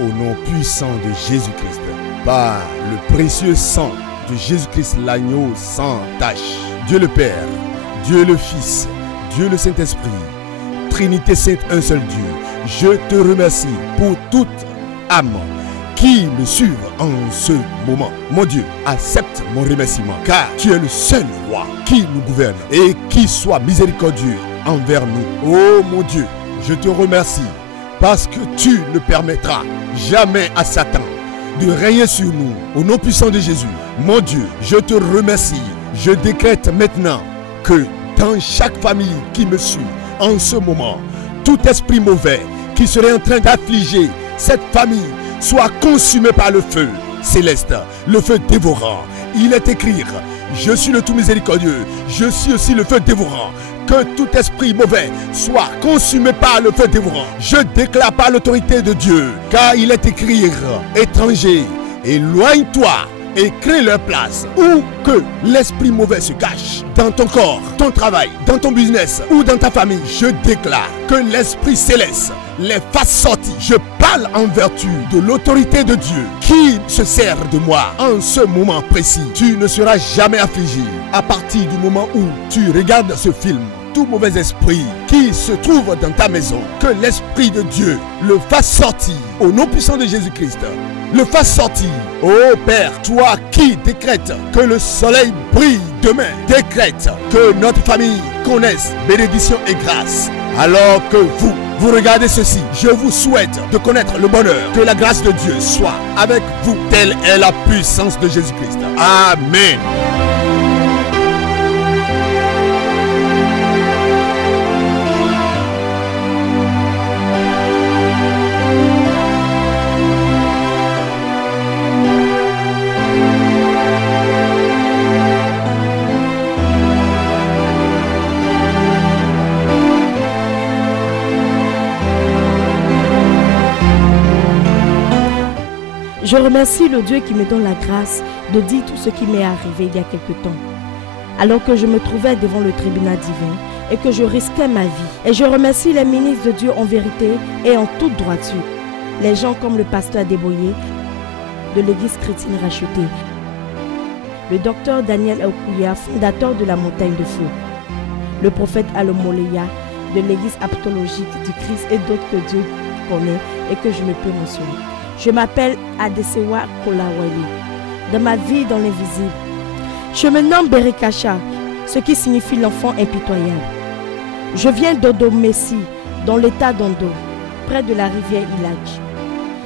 au nom puissant de Jésus-Christ, par le précieux sang de Jésus-Christ, l'agneau sans tache. Dieu le Père, Dieu le Fils, Dieu le Saint-Esprit, Trinité sainte, un seul Dieu, je te remercie pour toute âme qui me suivent en ce moment. Mon Dieu, accepte mon remerciement, car tu es le seul roi qui nous gouverne et qui soit miséricordieux envers nous. Oh mon Dieu, je te remercie parce que tu ne permettras jamais à Satan de régner sur nous. Au nom puissant de Jésus, mon Dieu, je te remercie. Je décrète maintenant que dans chaque famille qui me suit en ce moment, tout esprit mauvais qui serait en train d'affliger cette famille soit consumé par le feu céleste, le feu dévorant. Il est écrit, je suis le tout miséricordieux, je suis aussi le feu dévorant. Que tout esprit mauvais soit consumé par le feu dévorant. Je déclare par l'autorité de Dieu, car il est écrit, étranger, éloigne-toi et crée leur place. Où que l'esprit mauvais se cache, dans ton corps, ton travail, dans ton business ou dans ta famille, je déclare que l'esprit céleste les fasse sortir. Je parle en vertu de l'autorité de Dieu qui se sert de moi en ce moment précis. Tu ne seras jamais affligé à partir du moment où tu regardes ce film. Tout mauvais esprit qui se trouve dans ta maison, que l'esprit de Dieu le fasse sortir au nom puissant de Jésus-Christ. Le fasse sortir. Oh Père, toi qui décrètes que le soleil brille demain, décrète que notre famille connaisse bénédiction et grâce. Alors que vous regardez ceci, je vous souhaite de connaître le bonheur, que la grâce de Dieu soit avec vous. Telle est la puissance de Jésus-Christ. Amen. Je remercie le Dieu qui me donne la grâce de dire tout ce qui m'est arrivé il y a quelque temps, alors que je me trouvais devant le tribunal divin et que je risquais ma vie. Et je remercie les ministres de Dieu en vérité et en toute droiture, les gens comme le pasteur Adeboye de l'église chrétienne rachetée, le docteur Daniel Okuya, fondateur de la montagne de feu, le prophète Alomoleya de l'église apostolique du Christ et d'autres que Dieu connaît et que je ne peux mentionner. Je m'appelle Adesewa Kolaweli. Dans ma vie dans l'invisible, je me nomme Berikacha, ce qui signifie l'enfant impitoyable. Je viens d'Odomessi, dans l'état d'Ondo, près de la rivière Ilaj.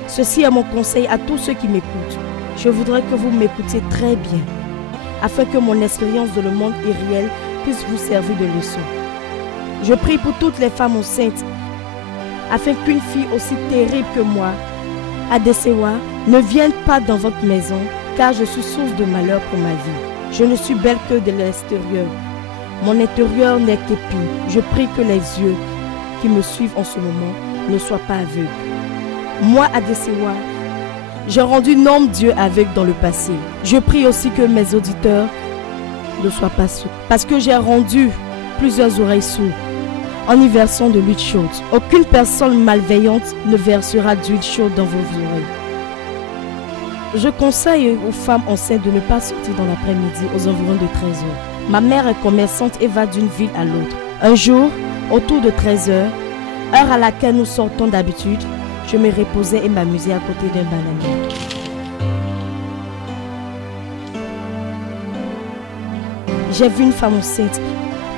Ceci est mon conseil à tous ceux qui m'écoutent. Je voudrais que vous m'écoutiez très bien, afin que mon expérience dans le monde irréel puisse vous servir de leçon. Je prie pour toutes les femmes enceintes, afin qu'une fille aussi terrible que moi, Adesewa, ne vienne pas dans votre maison, car je suis source de malheur pour ma vie. Je ne suis belle que de l'extérieur. Mon intérieur n'est qu'épine. Je prie que les yeux qui me suivent en ce moment ne soient pas aveugles. Moi, Adesewa, j'ai rendu nom Dieu aveugle dans le passé. Je prie aussi que mes auditeurs ne soient pas sourds, parce que j'ai rendu plusieurs oreilles sourdes en y versant de l'huile chaude. Aucune personne malveillante ne versera d'huile chaude dans vos oreilles. Je conseille aux femmes enceintes de ne pas sortir dans l'après-midi aux environs de 13 h. Ma mère est commerçante et va d'une ville à l'autre. Un jour, autour de 13 h, heure à laquelle nous sortons d'habitude, je me reposais et m'amusais à côté d'un bananier. J'ai vu une femme enceinte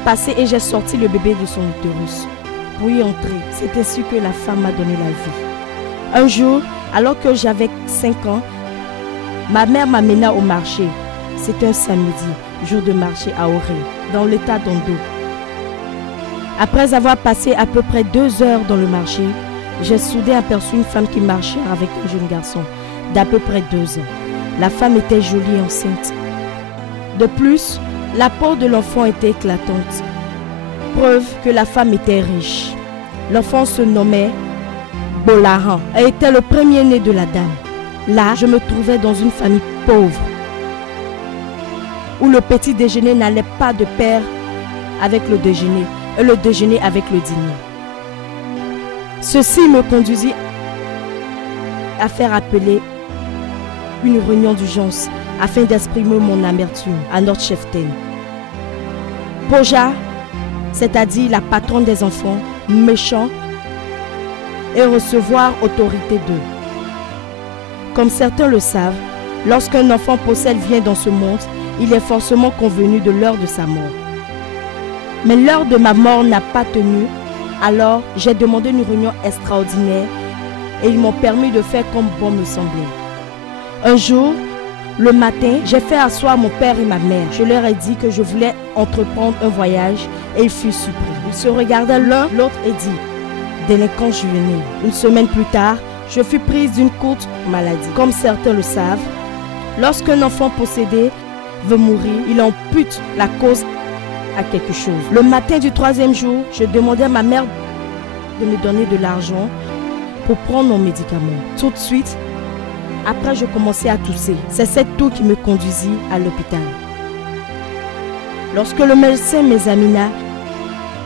passer et j'ai sorti le bébé de son utérus. Pour y entrer, c'est ainsi que la femme m'a donné la vie. Un jour, alors que j'avais 5 ans, ma mère m'amena au marché. C'était un samedi, jour de marché à Oré, dans l'état d'Ondo. Après avoir passé à peu près 2 heures dans le marché, j'ai soudain aperçu une femme qui marchait avec un jeune garçon d'à peu près 2 ans. La femme était jolie et enceinte. De plus, la peau de l'enfant était éclatante. Preuve que la femme était riche. L'enfant se nommait Bolaran et était le premier-né de la dame. Là, je me trouvais dans une famille pauvre, où le petit déjeuner n'allait pas de pair avec le déjeuner et le déjeuner avec le dîner. Ceci me conduisit à faire appeler une réunion d'urgence afin d'exprimer mon amertume à notre cheftaine. Poja, c'est-à-dire la patronne des enfants, méchants, et recevoir autorité d'eux. Comme certains le savent, lorsqu'un enfant possède vient dans ce monde, il est forcément convenu de l'heure de sa mort. Mais l'heure de ma mort n'a pas tenu, alors j'ai demandé une réunion extraordinaire et ils m'ont permis de faire comme bon me semblait. Un jour, le matin, j'ai fait asseoir mon père et ma mère. Je leur ai dit que je voulais entreprendre un voyage et ils furent surpris. Ils se regardaient l'un l'autre et dit « Délinquant juvénile ». Une semaine plus tard, je fus prise d'une courte maladie. Comme certains le savent, lorsqu'un enfant possédé veut mourir, il ampute la cause à quelque chose. Le matin du 3e jour, je demandais à ma mère de me donner de l'argent pour prendre mon médicament. Tout de suite, après je commençais à tousser. C'est cette toux qui me conduisit à l'hôpital. Lorsque le médecin m'examina,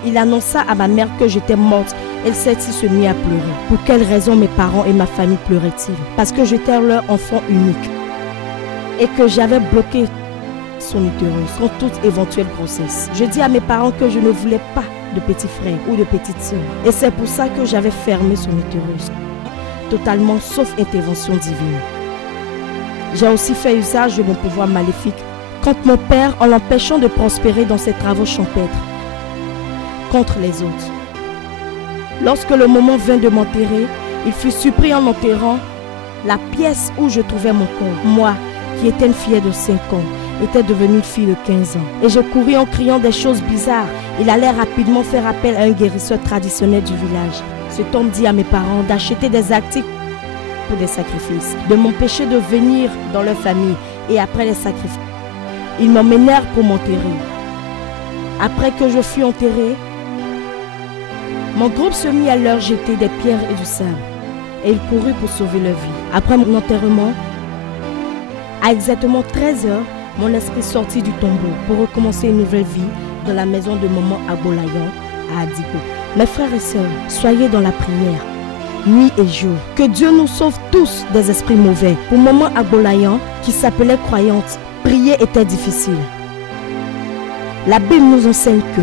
il annonça à ma mère que j'étais morte. Elle s'est se mit à pleurer. Pour quelle raison mes parents et ma famille pleuraient-ils? Parce que j'étais leur enfant unique et que j'avais bloqué son utérus contre toute éventuelle grossesse. Je dis à mes parents que je ne voulais pas de petits frères ou de petites sœurs. Et c'est pour ça que j'avais fermé son utérus. Totalement sauf intervention divine. J'ai aussi fait usage de mon pouvoir maléfique contre mon père en l'empêchant de prospérer dans ses travaux champêtres contre les autres. Lorsque le moment vint de m'enterrer, il fut surpris en enterrant la pièce où je trouvais mon corps. Moi, qui étais une fille de 5 ans, était devenue une fille de 15 ans. Et je couris en criant des choses bizarres. Il allait rapidement faire appel à un guérisseur traditionnel du village. Cet homme dit à mes parents d'acheter des articles pour des sacrifices, de m'empêcher de venir dans leur famille et après les sacrifices. Ils m'emmenèrent pour m'enterrer. Après que je fus enterré, mon groupe se mit à leur jeter des pierres et du sable et ils coururent pour sauver leur vie. Après mon enterrement, à exactement 13 heures, mon esprit sortit du tombeau pour recommencer une nouvelle vie dans la maison de maman Abolayan à Adigo. Mes frères et sœurs, soyez dans la prière, nuit et jour. Que Dieu nous sauve tous des esprits mauvais. Pour maman Abolayan, qui s'appelait croyante, prier était difficile. La Bible nous enseigne que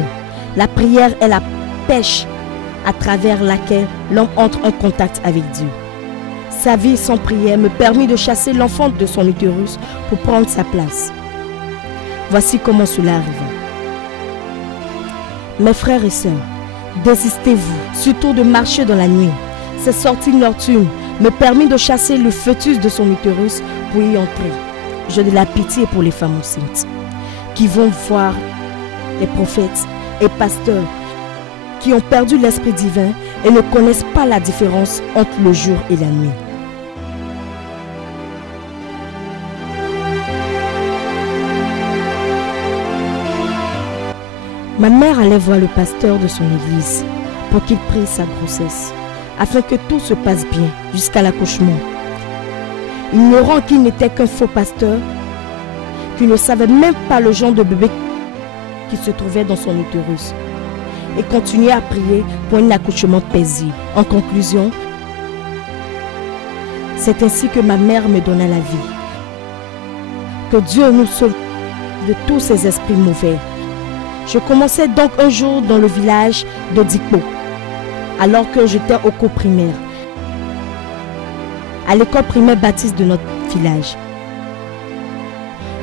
la prière est la pêche à travers laquelle l'homme entre en contact avec Dieu. Sa vie sans prière me permit de chasser l'enfant de son utérus pour prendre sa place. Voici comment cela arriva. Mes frères et sœurs, désistez-vous, surtout de marcher dans la nuit. Cette sortie nocturne me permit de chasser le fœtus de son utérus pour y entrer. J'ai de la pitié pour les femmes enceintes qui vont voir les prophètes et pasteurs qui ont perdu l'esprit divin et ne connaissent pas la différence entre le jour et la nuit. Ma mère allait voir le pasteur de son église pour qu'il prie sa grossesse, afin que tout se passe bien jusqu'à l'accouchement. Ignorant qu'il n'était qu'un faux pasteur, qu'il ne savait même pas le genre de bébé qui se trouvait dans son utérus, et continuait à prier pour un accouchement paisible. En conclusion, c'est ainsi que ma mère me donna la vie. Que Dieu nous sauve de tous ces esprits mauvais. Je commençais donc un jour dans le village de Dikpo, alors que j'étais au cours primaire, à l'école primaire baptiste de notre village.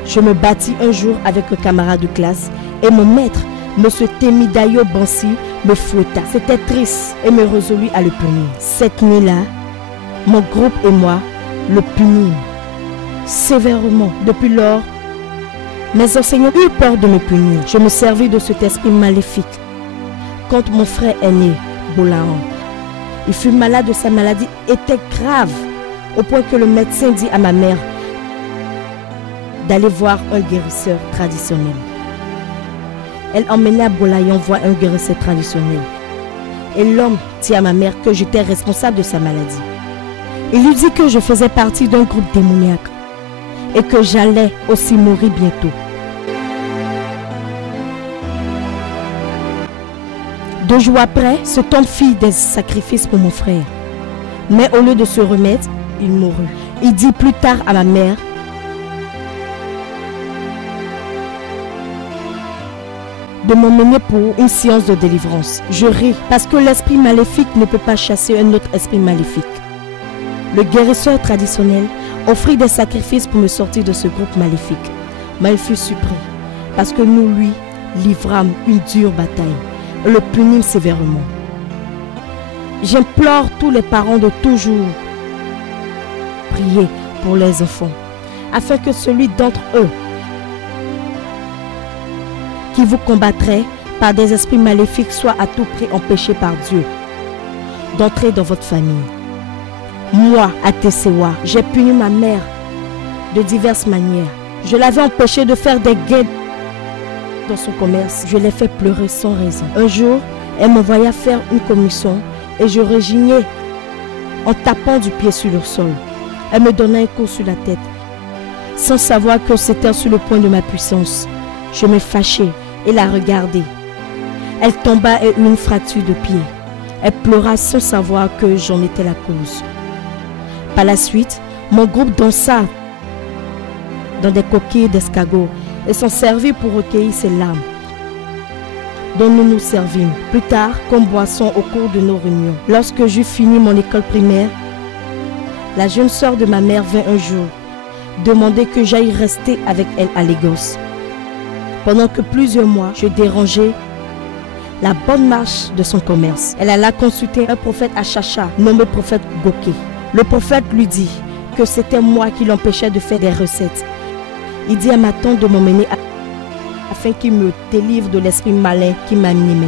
Je me battis un jour avec un camarade de classe et mon maître, M. Temidayo Bansi, me fouetta. C'était triste et me résolut à le punir. Cette nuit-là, mon groupe et moi le punîmes sévèrement. Depuis lors, mes enseignants eurent peur de me punir. Je me servis de cet esprit maléfique contre mon frère aîné, Bolahan. Il fut malade de sa maladie, était grave, au point que le médecin dit à ma mère d'aller voir un guérisseur traditionnel. Elle emmena Bolahan voir un guérisseur traditionnel. Et l'homme dit à ma mère que j'étais responsable de sa maladie. Il lui dit que je faisais partie d'un groupe démoniaque et que j'allais aussi mourir bientôt. 2 jours après, cet homme fit des sacrifices pour mon frère. Mais au lieu de se remettre, il mourut. Il dit plus tard à ma mère de m'emmener pour une séance de délivrance. Je ris parce que l'esprit maléfique ne peut pas chasser un autre esprit maléfique. Le guérisseur traditionnel offrit des sacrifices pour me sortir de ce groupe maléfique. Mais il fut surpris parce que nous lui livrâmes une dure bataille et le punîmes sévèrement. J'implore tous les parents de toujours prier pour les enfants afin que celui d'entre eux qui vous combattrait par des esprits maléfiques soit à tout prix empêché par Dieu d'entrer dans votre famille. Moi, à Tessewa, j'ai puni ma mère de diverses manières. Je l'avais empêché de faire des gains dans son commerce. Je l'ai fait pleurer sans raison. Un jour, elle m'envoya faire une commission et je régignai en tapant du pied sur le sol. Elle me donna un coup sur la tête, sans savoir que c'était sur le point de ma puissance. Je me fâchai et la regardai. Elle tomba et eut une fracture de pied. Elle pleura sans savoir que j'en étais la cause. Par la suite, mon groupe dansa dans des coquilles d'escargot et s'en servit pour recueillir ses larmes, dont nous nous servimes plus tard comme boisson au cours de nos réunions. Lorsque j'eus fini mon école primaire, la jeune sœur de ma mère vint un jour demander que j'aille rester avec elle à Lagos. Pendant que plusieurs mois, je dérangeais la bonne marche de son commerce. Elle alla consulter un prophète à Chacha, nommé prophète Goké. Le prophète lui dit que c'était moi qui l'empêchais de faire des recettes. Il dit à ma tante de m'emmener afin qu'il me délivre de l'esprit malin qui m'animait.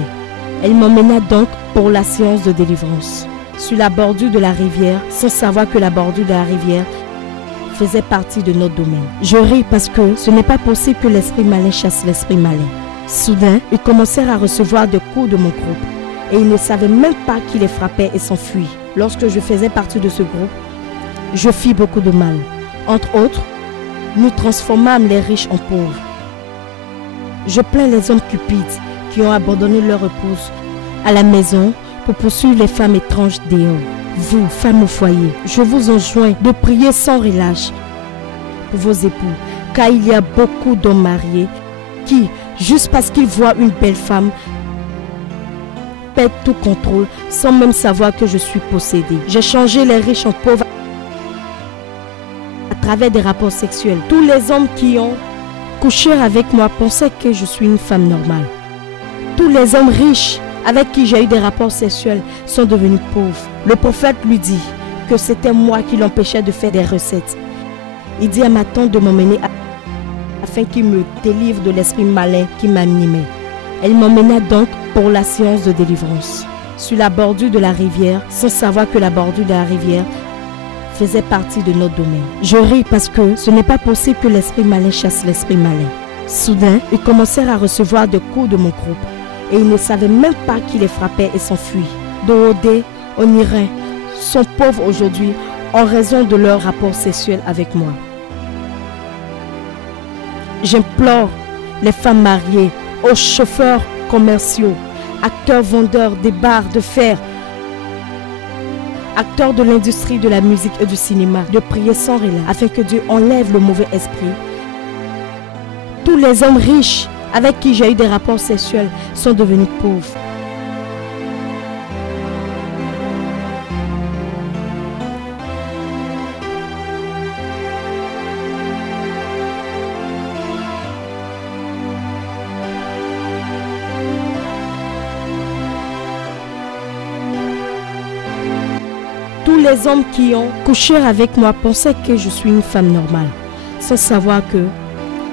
Elle m'emmena donc pour la séance de délivrance, sur la bordure de la rivière, sans savoir que la bordure de la rivière faisait partie de notre domaine. Je ris parce que ce n'est pas possible que l'esprit malin chasse l'esprit malin. Soudain, ils commencèrent à recevoir des coups de mon groupe et ils ne savaient même pas qui les frappait et s'enfuit. Lorsque je faisais partie de ce groupe, je fis beaucoup de mal. Entre autres, nous transformâmes les riches en pauvres. Je plains les hommes cupides qui ont abandonné leur épouse à la maison pour poursuivre les femmes étranges dehors. Vous, femmes au foyer, je vous enjoins de prier sans relâche pour vos époux, car il y a beaucoup d'hommes mariés qui, juste parce qu'ils voient une belle femme, perdent tout contrôle sans même savoir que je suis possédée. J'ai changé les riches en pauvres à travers des rapports sexuels. Tous les hommes qui ont couché avec moi pensaient que je suis une femme normale. Tous les hommes riches avec qui j'ai eu des rapports sexuels sont devenus pauvres. Le prophète lui dit que c'était moi qui l'empêchais de faire des recettes. Il dit à ma tante de m'emmener afin qu'il me délivre de l'esprit malin qui m'animait. Elle m'emmena donc pour la séance de délivrance, sur la bordure de la rivière, sans savoir que la bordure de la rivière faisait partie de notre domaine. Je ris parce que ce n'est pas possible que l'esprit malin chasse l'esprit malin. Soudain, ils commencèrent à recevoir des coups de mon groupe et ils ne savaient même pas qui les frappait et s'enfuit. Doodé, Onirin sont pauvres aujourd'hui en raison de leur rapport sexuel avec moi. J'implore les femmes mariées, aux chauffeurs commerciaux, acteurs vendeurs des barres de fer, acteurs de l'industrie de la musique et du cinéma, de prier sans relâche afin que Dieu enlève le mauvais esprit. Tous les hommes riches avec qui j'ai eu des rapports sexuels sont devenus pauvres. Tous les hommes qui ont couché avec moi pensaient que je suis une femme normale, sans savoir que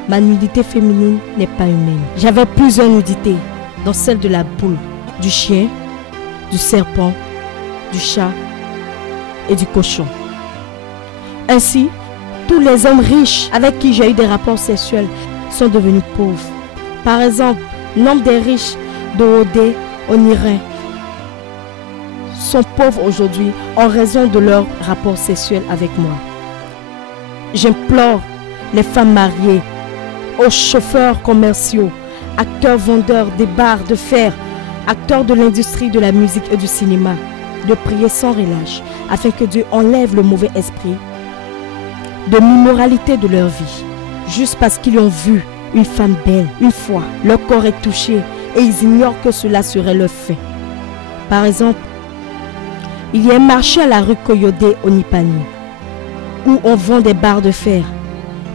ma nudité féminine n'est pas humaine. J'avais plusieurs nudités, dont celle de la boule, du chien, du serpent, du chat et du cochon. Ainsi, tous les hommes riches avec qui j'ai eu des rapports sexuels sont devenus pauvres. Par exemple, l'homme des riches d'Oodé, Onirin, sont pauvres aujourd'hui en raison de leur rapport sexuel avec moi. J'implore les femmes mariées, aux chauffeurs commerciaux, acteurs vendeurs des barres de fer, acteurs de l'industrie de la musique et du cinéma, de prier sans relâche, afin que Dieu enlève le mauvais esprit de l'immoralité de leur vie. Juste parce qu'ils ont vu une femme belle, une fois, leur corps est touché et ils ignorent que cela serait leur fait. Par exemple, il y a un marché à la rue Koyode au Nipani, où on vend des barres de fer.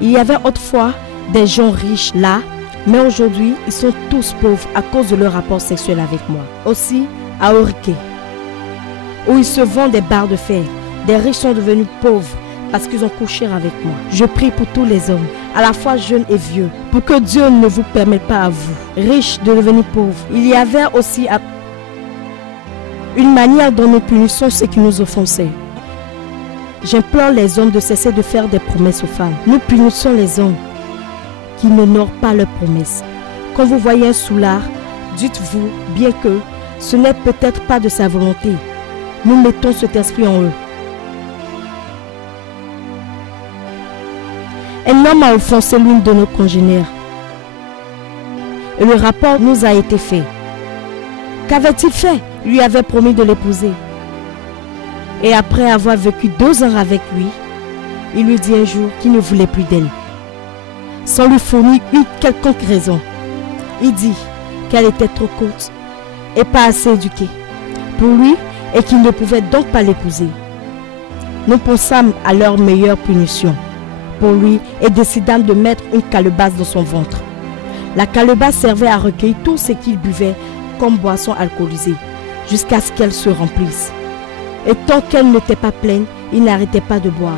Il y avait autrefois des gens riches là, mais aujourd'hui, ils sont tous pauvres à cause de leur rapport sexuel avec moi. Aussi, à Orike, où ils se vendent des barres de fer, des riches sont devenus pauvres parce qu'ils ont couché avec moi. Je prie pour tous les hommes, à la fois jeunes et vieux, pour que Dieu ne vous permette pas à vous, riches, de devenir pauvres. Il y avait aussi une manière dont nous punissons ceux qui nous offensaient. J'implore les hommes de cesser de faire des promesses aux femmes. Nous punissons les hommes qui n'honorent pas leurs promesses. Quand vous voyez un soulard, dites-vous bien que ce n'est peut-être pas de sa volonté. Nous mettons cet esprit en eux. Un homme a offensé l'une de nos congénères. Et le rapport nous a été fait. Qu'avait-il fait? Il lui avait promis de l'épouser. Et après avoir vécu 2 ans avec lui, il lui dit un jour qu'il ne voulait plus d'elle. Sans lui fournir une quelconque raison. Il dit qu'elle était trop courte et pas assez éduquée pour lui et qu'il ne pouvait donc pas l'épouser. Nous pensâmes à leur meilleure punition pour lui et décidâmes de mettre une calebasse dans son ventre. La calebasse servait à recueillir tout ce qu'il buvait comme boisson alcoolisée jusqu'à ce qu'elle se remplisse. Et tant qu'elle n'était pas pleine, il n'arrêtait pas de boire.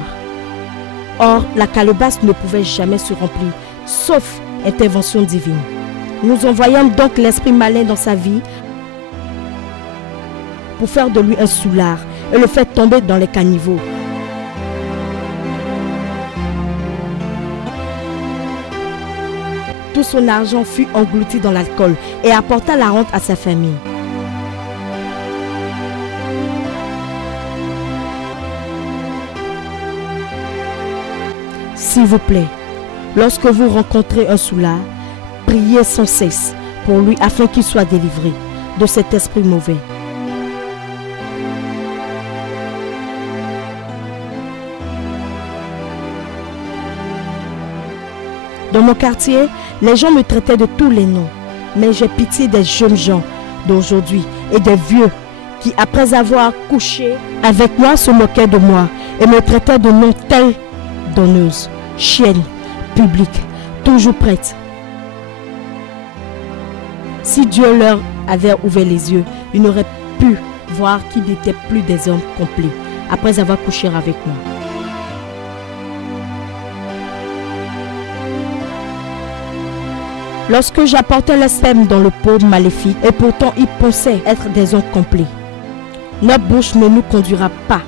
Or, la calebasse ne pouvait jamais se remplir, sauf intervention divine. Nous envoyons donc l'esprit malin dans sa vie pour faire de lui un soulard et le faire tomber dans les caniveaux. Tout son argent fut englouti dans l'alcool et apporta la honte à sa famille. S'il vous plaît, lorsque vous rencontrez un soulard, priez sans cesse pour lui afin qu'il soit délivré de cet esprit mauvais. Dans mon quartier, les gens me traitaient de tous les noms, mais j'ai pitié des jeunes gens d'aujourd'hui et des vieux qui, après avoir couché avec moi, se moquaient de moi et me traitaient de noms tels donneuse, chienne, publique, toujours prête. Si Dieu leur avait ouvert les yeux, ils n'auraient pu voir qu'ils n'étaient plus des hommes complets après avoir couché avec moi. Lorsque j'apportais le sperme dans le pot maléfique, et pourtant ils pensaient être des hommes complets, notre bouche ne nous conduira pas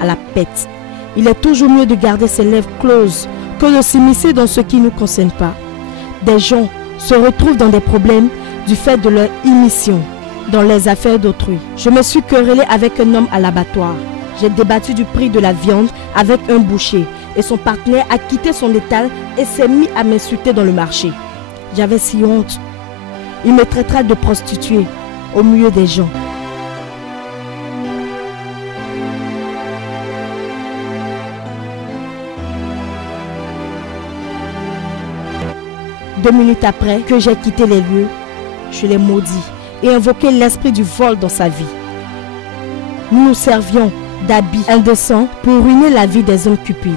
à la pète. Il est toujours mieux de garder ses lèvres closes que de s'immiscer dans ce qui ne nous concerne pas. Des gens se retrouvent dans des problèmes du fait de leur immiscion dans les affaires d'autrui. Je me suis querellé avec un homme à l'abattoir. J'ai débattu du prix de la viande avec un boucher et son partenaire a quitté son étal et s'est mis à m'insulter dans le marché. J'avais si honte. Il me traitera de prostituée au milieu des gens. Deux minutes après que j'ai quitté les lieux, je l'ai maudit et invoqué l'esprit du vol dans sa vie. Nous nous servions d'habits indécents pour ruiner la vie des hommes cupides.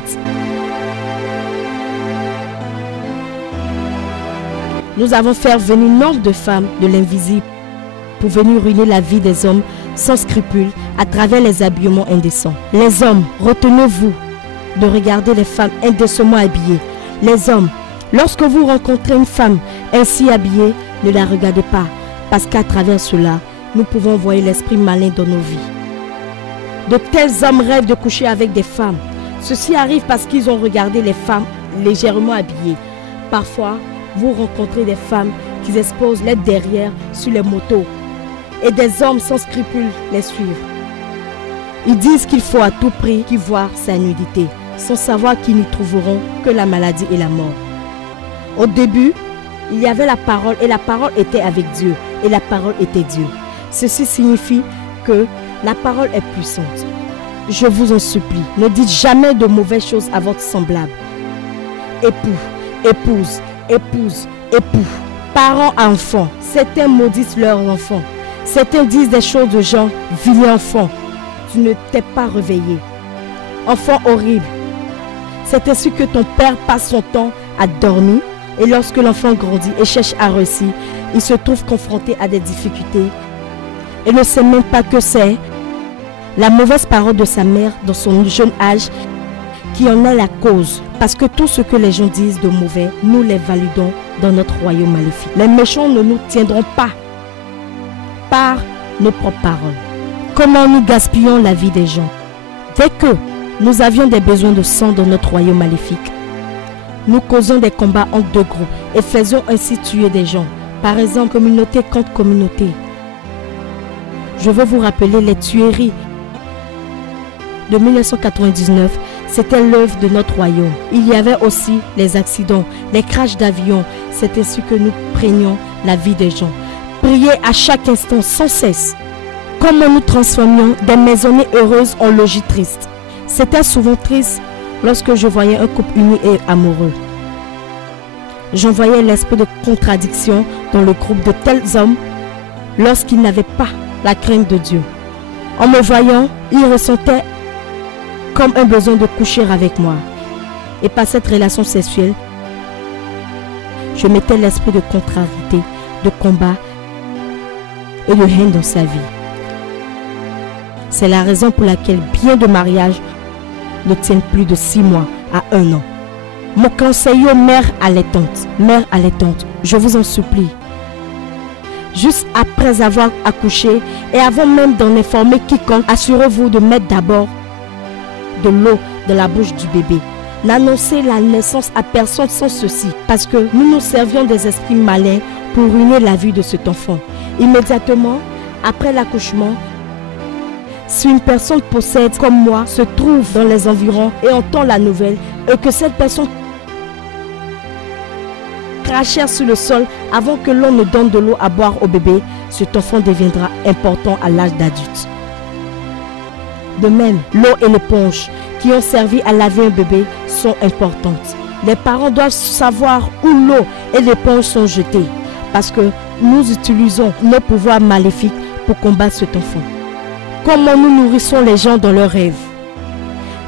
Nous avons fait venir nombre de femmes de l'invisible pour venir ruiner la vie des hommes sans scrupules à travers les habillements indécents. Les hommes, retenez-vous de regarder les femmes indécemment habillées. Les hommes, lorsque vous rencontrez une femme ainsi habillée, ne la regardez pas, parce qu'à travers cela, nous pouvons envoyer l'esprit malin dans nos vies. De tels hommes rêvent de coucher avec des femmes. Ceci arrive parce qu'ils ont regardé les femmes légèrement habillées. Parfois, vous rencontrez des femmes qui exposent les derrières sur les motos et des hommes sans scrupules les suivent. Ils disent qu'il faut à tout prix qu'ils voient sa nudité, sans savoir qu'ils n'y trouveront que la maladie et la mort. Au début, il y avait la parole et la parole était avec Dieu et la parole était Dieu. Ceci signifie que la parole est puissante. Je vous en supplie, ne dites jamais de mauvaises choses à votre semblable. Époux, épouse, épouse, époux, parents à enfants, certains maudissent leurs enfants. Certains disent des choses de genre, vilain enfant, tu ne t'es pas réveillé. Enfant horrible, c'est ainsi que ton père passe son temps à dormir et lorsque l'enfant grandit et cherche à réussir, il se trouve confronté à des difficultés et ne sait même pas que c'est la mauvaise parole de sa mère dans son jeune âge qui en est la cause. Parce que tout ce que les gens disent de mauvais, nous les validons dans notre royaume maléfique. Les méchants ne nous tiendront pas par nos propres paroles. Comment nous gaspillons la vie des gens? Dès que nous avions des besoins de sang dans notre royaume maléfique, nous causons des combats entre deux groupes et faisions ainsi tuer des gens. Par exemple, communauté contre communauté. Je veux vous rappeler les tueries de 1999, c'était l'œuvre de notre royaume. Il y avait aussi les accidents, les crashs d'avions. C'est ainsi que nous prenions la vie des gens. Prier à chaque instant, sans cesse. Comment nous transformions des maisonnées heureuses en logis tristes. C'était souvent triste lorsque je voyais un couple uni et amoureux. J'en voyais l'esprit de contradiction dans le groupe de tels hommes lorsqu'ils n'avaient pas la crainte de Dieu. En me voyant, ils ressentaient comme un besoin de coucher avec moi. Et par cette relation sexuelle, je mettais l'esprit de contrariété, de combat et de haine dans sa vie. C'est la raison pour laquelle bien de mariages ne tiennent plus de 6 mois à 1 an. Mon conseil aux mères allaitantes, je vous en supplie, juste après avoir accouché et avant même d'en informer quiconque, assurez-vous de mettre d'abord de l'eau dans la bouche du bébé. N'annoncez la naissance à personne sans ceci, parce que nous nous servions des esprits malins pour ruiner la vie de cet enfant. Immédiatement après l'accouchement, si une personne possède comme moi, se trouve dans les environs et entend la nouvelle et que cette personne crachère sur le sol avant que l'on ne donne de l'eau à boire au bébé, cet enfant deviendra important à l'âge d'adulte. De même, l'eau et l'éponge qui ont servi à laver un bébé sont importantes. Les parents doivent savoir où l'eau et l'éponge sont jetées parce que nous utilisons nos pouvoirs maléfiques pour combattre cet enfant. Comment nous nourrissons les gens dans leurs rêves?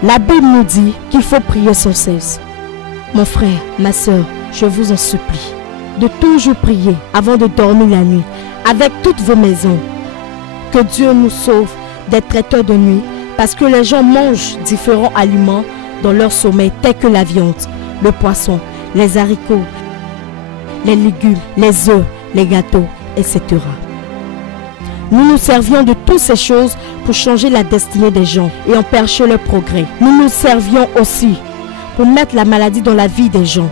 La Bible nous dit qu'il faut prier sans cesse. Mon frère, ma soeur, je vous en supplie de toujours prier avant de dormir la nuit avec toutes vos maisons. Que Dieu nous sauve des traiteurs de nuit parce que les gens mangent différents aliments dans leur sommeil tels que la viande, le poisson, les haricots, les légumes, les œufs, les gâteaux, etc. Nous nous servions de toutes ces choses pour changer la destinée des gens et empêcher leur progrès. Nous nous servions aussi pour mettre la maladie dans la vie des gens.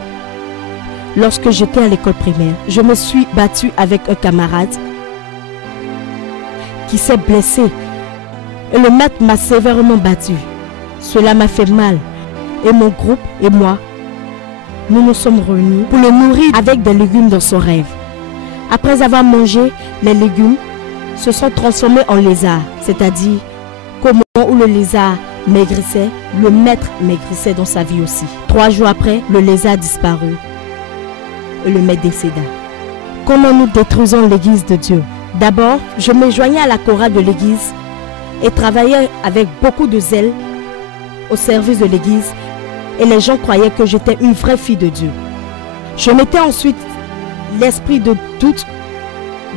Lorsque j'étais à l'école primaire, je me suis battue avec un camarade qui s'est blessé et le maître m'a sévèrement battu. Cela m'a fait mal et mon groupe et moi, nous nous sommes réunis pour le nourrir avec des légumes dans son rêve. Après avoir mangé les légumes, se sont transformés en lézards, c'est-à-dire qu'au moment où le lézard maigrissait, le maître maigrissait dans sa vie aussi. 3 jours après, le lézard disparut et le maître décéda. Comment nous détruisons l'église de Dieu? D'abord, je me joignais à la chorale de l'église et travaillais avec beaucoup de zèle au service de l'église et les gens croyaient que j'étais une vraie fille de Dieu. Je mettais ensuite l'esprit de doute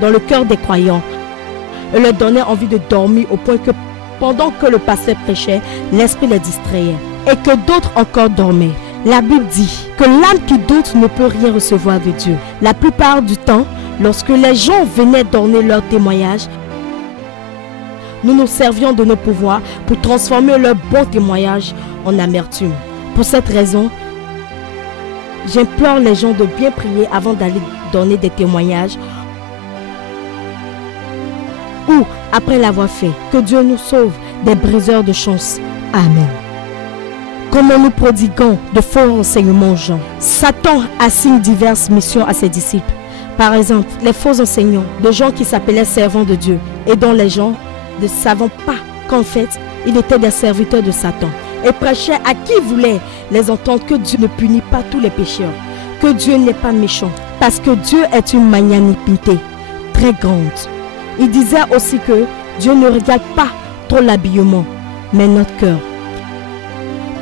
dans le cœur des croyants et leur donnais envie de dormir au point que pendant que le pasteur prêchait, l'esprit les distrayait et que d'autres encore dormaient. La Bible dit que l'âme qui doute ne peut rien recevoir de Dieu. La plupart du temps, lorsque les gens venaient donner leur témoignage, nous nous servions de nos pouvoirs pour transformer leur bon témoignage en amertume. Pour cette raison, j'implore les gens de bien prier avant d'aller donner des témoignages ou après l'avoir fait. Que Dieu nous sauve des briseurs de chance. Amen. Comment nous prodiguons de faux renseignements aux gens? Satan assigne diverses missions à ses disciples. Par exemple, les faux enseignants, de gens qui s'appelaient servants de Dieu et dont les gens ne savant pas qu'en fait, il était des serviteurs de Satan et prêchait à qui voulait les entendre que Dieu ne punit pas tous les pécheurs, que Dieu n'est pas méchant, parce que Dieu est une magnanimité très grande. Il disait aussi que Dieu ne regarde pas trop l'habillement, mais notre cœur.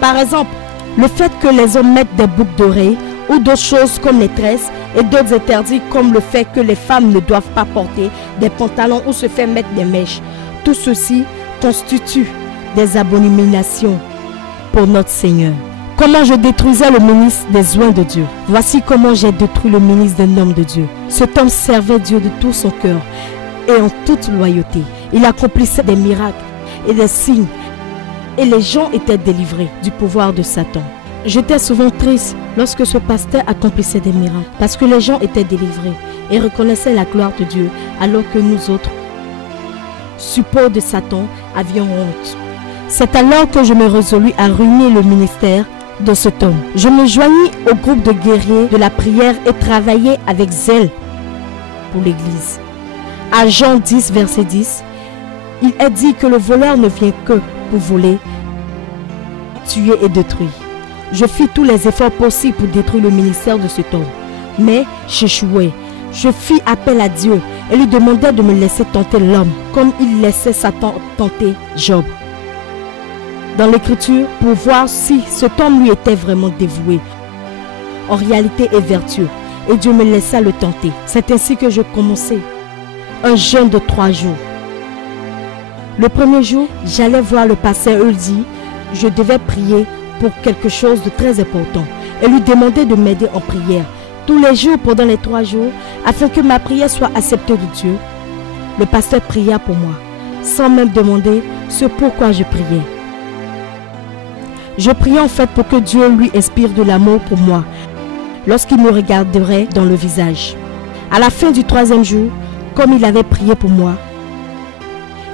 Par exemple, le fait que les hommes mettent des boucles d'oreilles ou d'autres choses comme les tresses et d'autres interdits comme le fait que les femmes ne doivent pas porter des pantalons ou se faire mettre des mèches. Tout ceci constitue des abominations pour notre Seigneur. Comment je détruisais le ministre des oins de Dieu. Voici comment j'ai détruit le ministre d'un homme de Dieu. Cet homme servait Dieu de tout son cœur et en toute loyauté. Il accomplissait des miracles et des signes et les gens étaient délivrés du pouvoir de Satan. J'étais souvent triste lorsque ce pasteur accomplissait des miracles parce que les gens étaient délivrés et reconnaissaient la gloire de Dieu alors que nous autres, suppôts de Satan, avions honte. C'est alors que je me résolus à ruiner le ministère de cet homme. Je me joignis au groupe de guerriers de la prière et travaillai avec zèle pour l'Église. À Jean 10, verset 10, il est dit que le voleur ne vient que pour voler, tuer et détruire. Je fis tous les efforts possibles pour détruire le ministère de cet homme, mais j'échouai. Je fis appel à Dieu et lui demandai de me laisser tenter l'homme, comme il laissait Satan tenter Job. Dans l'écriture, pour voir si cet homme lui était vraiment dévoué, en réalité et vertueux, et Dieu me laissa le tenter. C'est ainsi que je commençai un jeûne de 3 jours. Le premier jour, j'allais voir le pasteur Uldi. Je devais prier pour quelque chose de très important et lui demander de m'aider en prière tous les jours pendant les 3 jours afin que ma prière soit acceptée de Dieu. Le pasteur pria pour moi sans même demander ce pourquoi je priais. Je priais en fait pour que Dieu lui inspire de l'amour pour moi lorsqu'il me regarderait dans le visage. À la fin du 3e jour, comme il avait prié pour moi,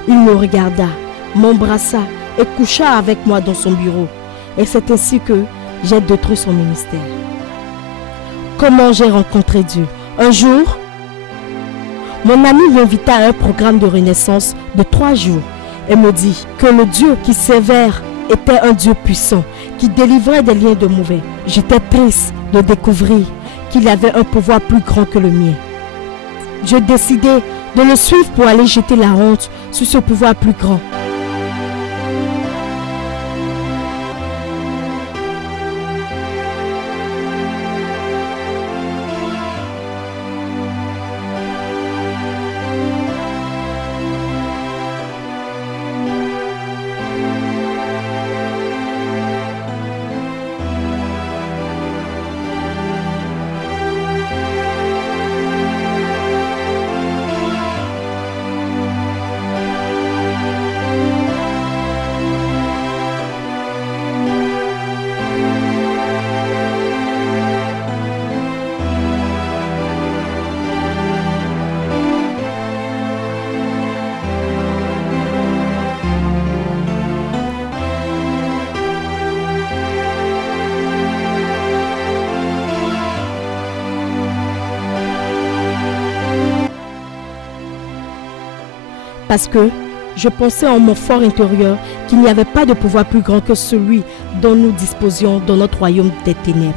il me regarda, m'embrassa et coucha avec moi dans son bureau. Et c'est ainsi que j'ai détruit son ministère. Comment j'ai rencontré Dieu? Un jour, mon ami m'invita à un programme de renaissance de 3 jours et me dit que le Dieu qui sévère était un Dieu puissant, qui délivrait des liens de mauvais. J'étais triste de découvrir qu'il avait un pouvoir plus grand que le mien. Je décidai de le suivre pour aller jeter la honte sur ce pouvoir plus grand. Parce que je pensais en mon fort intérieur qu'il n'y avait pas de pouvoir plus grand que celui dont nous disposions dans notre royaume des ténèbres.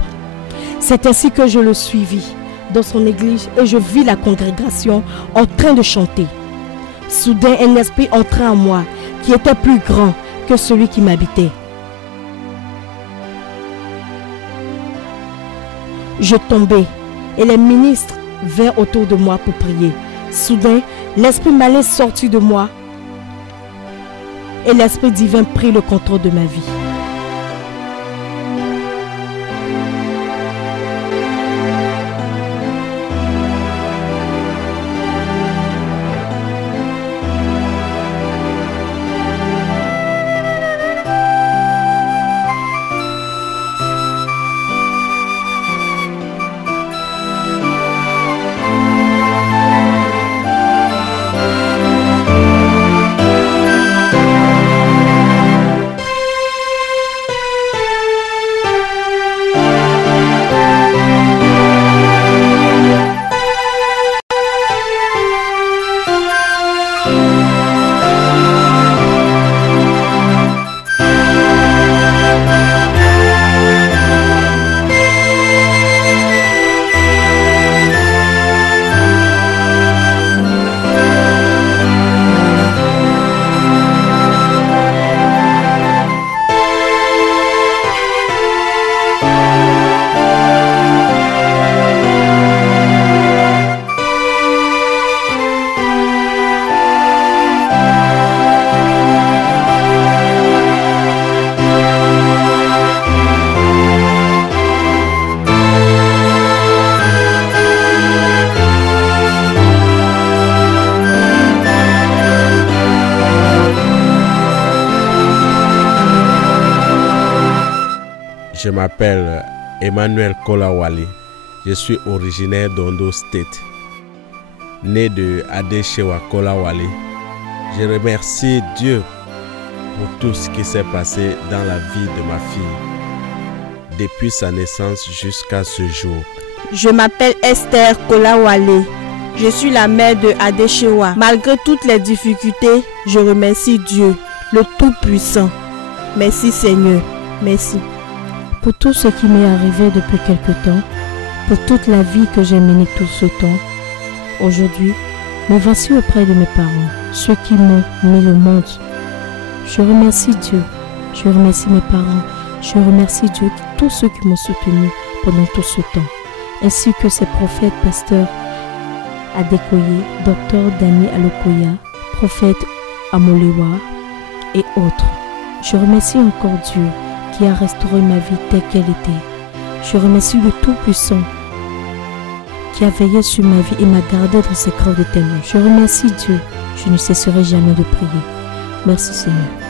C'est ainsi que je le suivis dans son église et je vis la congrégation en train de chanter. Soudain, un esprit entra en moi qui était plus grand que celui qui m'habitait. Je tombai et les ministres vinrent autour de moi pour prier. Soudain, l'esprit malin sortit de moi et l'esprit divin prit le contrôle de ma vie. Je m'appelle Emmanuel Kolawale. Je suis originaire d'Ondo State, né de Adeshewa Kolawale. Je remercie Dieu pour tout ce qui s'est passé dans la vie de ma fille, depuis sa naissance jusqu'à ce jour. Je m'appelle Esther Kolawale. Je suis la mère de Adeshewa. Malgré toutes les difficultés, je remercie Dieu, le Tout-Puissant. Merci Seigneur. Merci. Pour tout ce qui m'est arrivé depuis quelque temps, pour toute la vie que j'ai menée tout ce temps, aujourd'hui, me voici auprès de mes parents, ceux qui m'ont mis au monde. Je remercie Dieu, je remercie mes parents, je remercie Dieu, tous ceux qui m'ont soutenu pendant tout ce temps, ainsi que ces prophètes, pasteurs Adekoye, docteur Dani Alokoya, prophète Amolewa et autres. Je remercie encore Dieu qui a restauré ma vie telle qu'elle était. Je remercie le Tout-Puissant qui a veillé sur ma vie et m'a gardé dans ses creux de témoins. Je remercie Dieu. Je ne cesserai jamais de prier. Merci Seigneur.